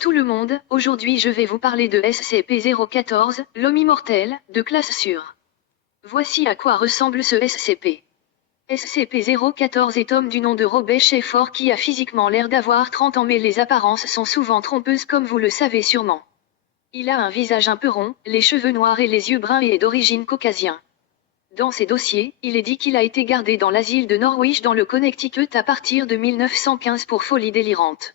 tout le monde, aujourd'hui je vais vous parler de SCP-014, l'homme immortel, de classe sûre. Voici à quoi ressemble ce SCP. SCP-014 est homme du nom de Robert Sheffer qui a physiquement l'air d'avoir 30 ans mais les apparences sont souvent trompeuses comme vous le savez sûrement. Il a un visage un peu rond, les cheveux noirs et les yeux bruns et est d'origine caucasien. Dans ses dossiers, il est dit qu'il a été gardé dans l'asile de Norwich dans le Connecticut à partir de 1915 pour folie délirante.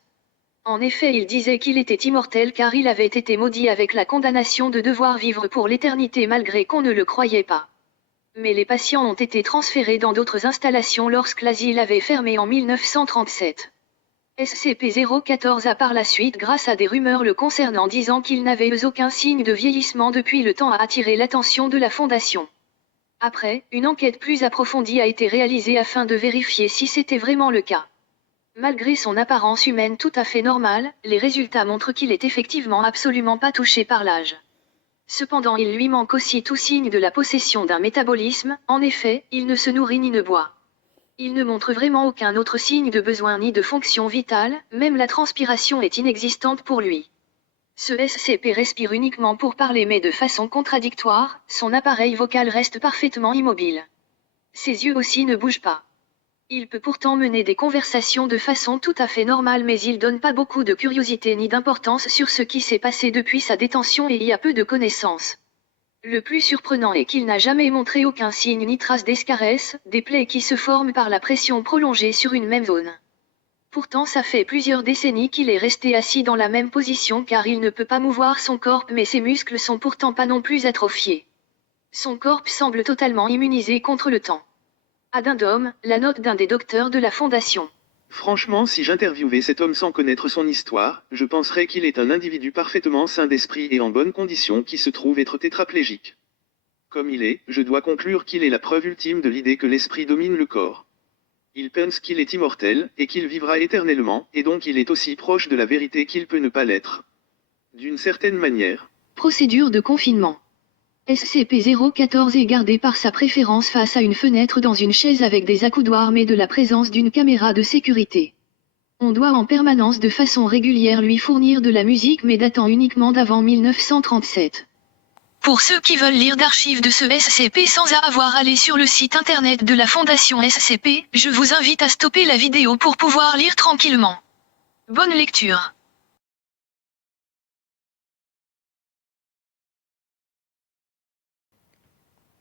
En effet, il disait qu'il était immortel car il avait été maudit avec la condamnation de devoir vivre pour l'éternité malgré qu'on ne le croyait pas. Mais les patients ont été transférés dans d'autres installations lorsque l'asile avait fermé en 1937. SCP-014 a par la suite, grâce à des rumeurs le concernant disant qu'il n'avait eu aucun signe de vieillissement depuis le temps, a attiré l'attention de la Fondation. Après, une enquête plus approfondie a été réalisée afin de vérifier si c'était vraiment le cas. Malgré son apparence humaine tout à fait normale, les résultats montrent qu'il est effectivement absolument pas touché par l'âge. Cependant, il lui manque aussi tout signe de la possession d'un métabolisme, en effet, il ne se nourrit ni ne boit. Il ne montre vraiment aucun autre signe de besoin ni de fonction vitale, même la transpiration est inexistante pour lui. Ce SCP respire uniquement pour parler mais de façon contradictoire, son appareil vocal reste parfaitement immobile. Ses yeux aussi ne bougent pas. Il peut pourtant mener des conversations de façon tout à fait normale mais il donne pas beaucoup de curiosité ni d'importance sur ce qui s'est passé depuis sa détention et y a peu de connaissances. Le plus surprenant est qu'il n'a jamais montré aucun signe ni trace d'escarès, des plaies qui se forment par la pression prolongée sur une même zone. Pourtant ça fait plusieurs décennies qu'il est resté assis dans la même position car il ne peut pas mouvoir son corps mais ses muscles sont pourtant pas non plus atrophiés. Son corps semble totalement immunisé contre le temps. Addendum, la note d'un des docteurs de la Fondation. Franchement, si j'interviewais cet homme sans connaître son histoire, je penserais qu'il est un individu parfaitement sain d'esprit et en bonne condition qui se trouve être tétraplégique. Comme il est, je dois conclure qu'il est la preuve ultime de l'idée que l'esprit domine le corps. Il pense qu'il est immortel, et qu'il vivra éternellement, et donc il est aussi proche de la vérité qu'il peut ne pas l'être. D'une certaine manière. Procédure de confinement. SCP-014 est gardé par sa préférence face à une fenêtre dans une chaise avec des accoudoirs mais de la présence d'une caméra de sécurité. On doit en permanence de façon régulière lui fournir de la musique mais datant uniquement d'avant 1937. Pour ceux qui veulent lire d'archives de ce SCP sans avoir à aller sur le site internet de la Fondation SCP, je vous invite à stopper la vidéo pour pouvoir lire tranquillement. Bonne lecture.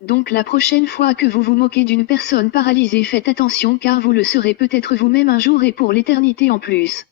Donc la prochaine fois que vous vous moquez d'une personne paralysée, faites attention car vous le serez peut-être vous-même un jour et pour l'éternité en plus.